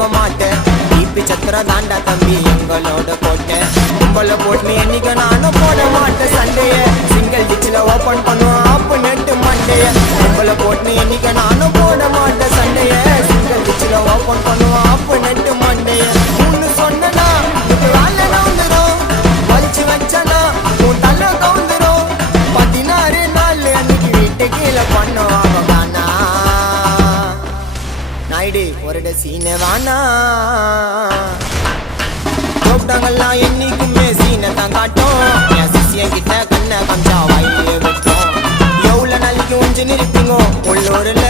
நம்ப மாட்டேன் டிபி சத்திர தாண்டா தம்பி எங்களோட கோட்டை உங்களை போட்டு என்னைக்கு நானும் போட மாட்டேன் சண்டைய சிங்கிள் டிச்சில் ஓப்பன் பண்ணுவோம் ஆப்பு நெட்டு மண்டைய உங்களை போட்டு என்னைக்கு நானும் போட மாட்டேன் சண்டைய சிங்கிள் டிச்சில் ஓப்பன் பண்ணுவோம் ஆப்பு நெட்டு மண்டைய மூணு சொன்னா இப்ப வேலை நவுந்துடும் வலிச்சு வச்சனா உன் தலை கவுந்துடும் 16 நாள் அன்னைக்கு வீட்டு கீழே பண்ணுவாங்க தானா நாயுடு ஒரு சீனை வானா கூப்பிட்டாங்கல்லாம் என்னைக்குமே சீனை தான் காட்டும் என் சிசியன் கிட்ட கண்ணை கஞ்சா வாயிலே விட்டோம் எவ்வளவு நாளைக்கு ஒஞ்சு நிற்பீங்க உள்ளூர்ல